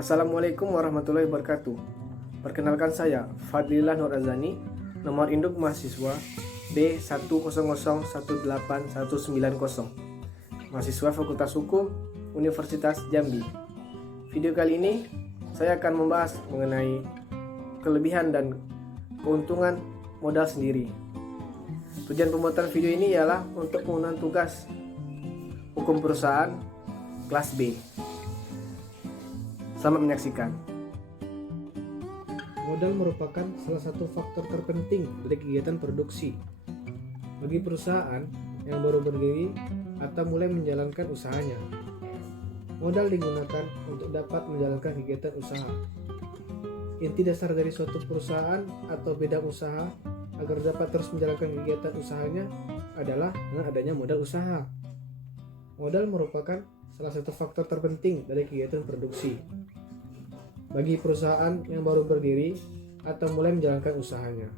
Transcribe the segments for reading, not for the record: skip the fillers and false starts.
Assalamualaikum warahmatullahi wabarakatuh. Perkenalkan saya Fadlillah Nur Azani, nomor induk mahasiswa B1001819, mahasiswa Fakultas Hukum Universitas Jambi. Video kali ini saya akan membahas mengenai kelebihan dan keuntungan modal sendiri. Tujuan pembuatan video ini ialah untuk penggunaan tugas hukum perusahaan kelas B. Selamat menyaksikan. Modal merupakan salah satu faktor terpenting dari kegiatan produksi. Bagi perusahaan yang baru berdiri atau mulai menjalankan usahanya, modal digunakan untuk dapat menjalankan kegiatan usaha. Inti dasar dari suatu perusahaan atau bidang usaha agar dapat terus menjalankan kegiatan usahanya adalah dengan adanya modal usaha. Modal merupakan salah satu faktor terpenting dari kegiatan produksi. Bagi perusahaan yang baru berdiri atau mulai menjalankan usahanya,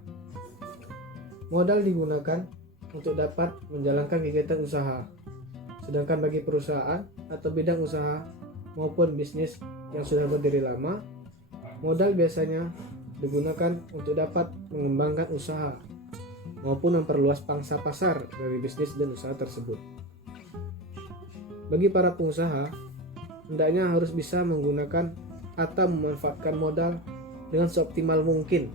modal digunakan untuk dapat menjalankan kegiatan usaha. Sedangkan bagi perusahaan atau bidang usaha maupun bisnis yang sudah berdiri lama, modal biasanya digunakan untuk dapat mengembangkan usaha maupun memperluas pangsa pasar dari bisnis dan usaha tersebut. Bagi para pengusaha, hendaknya harus bisa menggunakan atau memanfaatkan modal dengan seoptimal mungkin,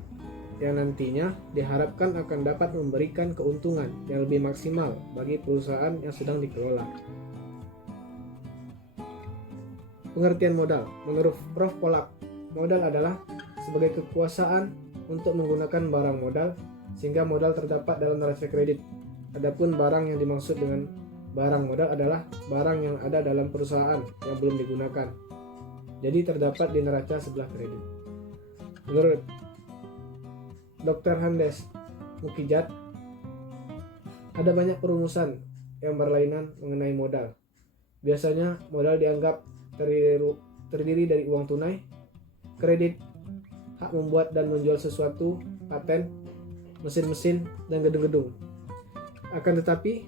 yang nantinya diharapkan akan dapat memberikan keuntungan yang lebih maksimal bagi perusahaan yang sedang dikelola. Pengertian modal menurut Prof. Polak, modal adalah sebagai kekuasaan untuk menggunakan barang modal sehingga modal terdapat dalam neraca kredit. Adapun barang yang dimaksud dengan barang modal adalah barang yang ada dalam perusahaan yang belum digunakan, jadi terdapat di neraca sebelah kredit. Menurut Dr. Handes Mukijat, ada banyak perumusan yang berlainan mengenai modal. Biasanya modal dianggap terdiri dari uang tunai, kredit, hak membuat dan menjual sesuatu, paten, mesin-mesin, dan gedung-gedung. Akan tetapi,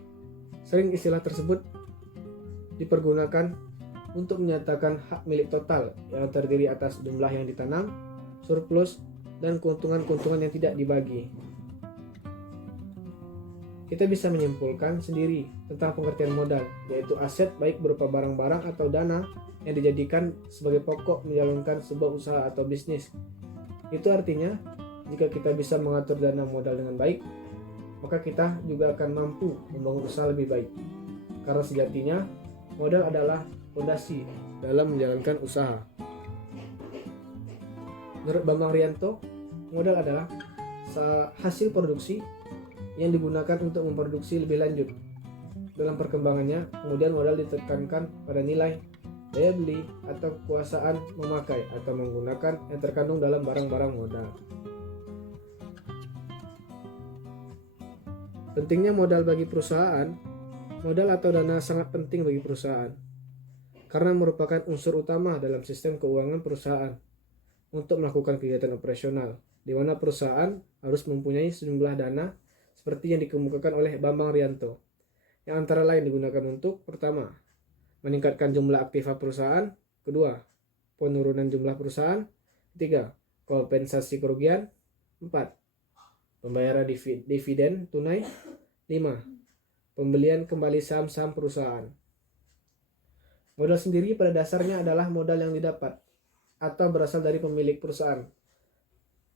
sering istilah tersebut dipergunakan untuk menyatakan hak milik total yang terdiri atas jumlah yang ditanam, surplus, dan keuntungan-keuntungan yang tidak dibagi. Kita bisa menyimpulkan sendiri tentang pengertian modal, yaitu aset baik berupa barang-barang atau dana yang dijadikan sebagai pokok menjalankan sebuah usaha atau bisnis. Itu artinya, jika kita bisa mengatur dana modal dengan baik, maka kita juga akan mampu membangun usaha lebih baik. Karena sejatinya, modal adalah fondasi dalam menjalankan usaha. Menurut Bambang Rianto, modal adalah hasil produksi yang digunakan untuk memproduksi lebih lanjut. Dalam perkembangannya, kemudian modal ditekankan pada nilai, daya beli, atau kekuasaan memakai atau menggunakan yang terkandung dalam barang-barang modal. Pentingnya modal bagi perusahaan. Modal atau dana sangat penting bagi perusahaan karena merupakan unsur utama dalam sistem keuangan perusahaan untuk melakukan kegiatan operasional, di mana perusahaan harus mempunyai sejumlah dana seperti yang dikemukakan oleh Bambang Rianto, yang antara lain digunakan untuk: pertama, meningkatkan jumlah aktiva perusahaan; kedua, penurunan jumlah perusahaan; ketiga, kompensasi kerugian; empat, pembayaran dividen tunai; lima, pembelian kembali saham-saham perusahaan. Modal sendiri pada dasarnya adalah modal yang didapat atau berasal dari pemilik perusahaan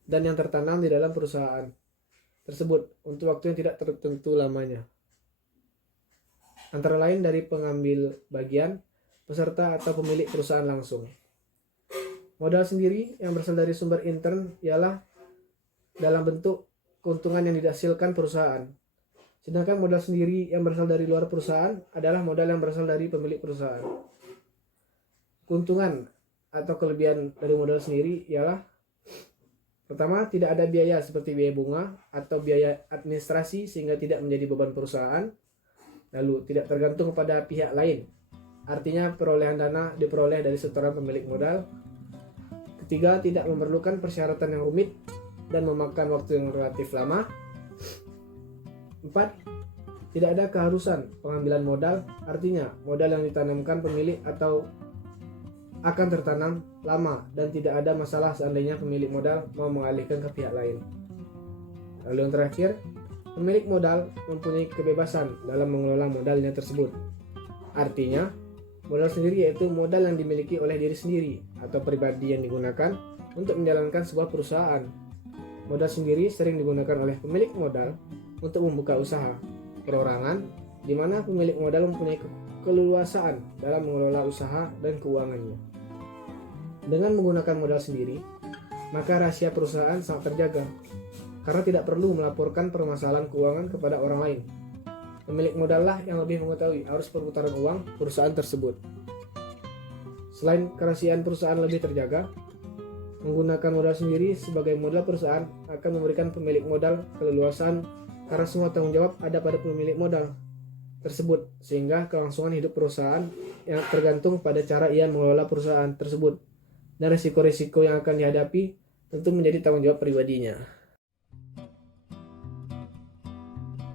dan yang tertanam di dalam perusahaan tersebut untuk waktu yang tidak tertentu lamanya. Antara lain dari pengambil bagian, peserta, atau pemilik perusahaan langsung. Modal sendiri yang berasal dari sumber intern ialah dalam bentuk keuntungan yang dihasilkan perusahaan. Sedangkan modal sendiri yang berasal dari luar perusahaan adalah modal yang berasal dari pemilik perusahaan. Keuntungan atau kelebihan dari modal sendiri ialah: pertama, tidak ada biaya seperti biaya bunga atau biaya administrasi sehingga tidak menjadi beban perusahaan. Lalu, tidak tergantung pada pihak lain. Artinya perolehan dana diperoleh dari setoran pemilik modal. Ketiga, tidak memerlukan persyaratan yang rumit dan memakan waktu yang relatif lama. 4. Tidak ada keharusan pengambilan modal, artinya modal yang ditanamkan pemilik akan tertanam lama dan tidak ada masalah seandainya pemilik modal mau mengalihkan ke pihak lain. Lalu yang terakhir, pemilik modal mempunyai kebebasan dalam mengelola modalnya tersebut. Artinya, modal sendiri yaitu modal yang dimiliki oleh diri sendiri atau pribadi yang digunakan untuk menjalankan sebuah perusahaan. Modal sendiri sering digunakan oleh pemilik modal untuk membuka usaha perorangan, di mana pemilik modal mempunyai keleluasaan dalam mengelola usaha dan keuangannya. Dengan menggunakan modal sendiri, maka rahasia perusahaan sangat terjaga, karena tidak perlu melaporkan permasalahan keuangan kepada orang lain. Pemilik modal lah yang lebih mengetahui arus perputaran uang perusahaan tersebut. Selain kerahasiaan perusahaan lebih terjaga, menggunakan modal sendiri sebagai modal perusahaan akan memberikan pemilik modal keleluasaan karena semua tanggung jawab ada pada pemilik modal tersebut, sehingga kelangsungan hidup perusahaan yang tergantung pada cara ia mengelola perusahaan tersebut dan risiko-risiko yang akan dihadapi tentu menjadi tanggung jawab pribadinya.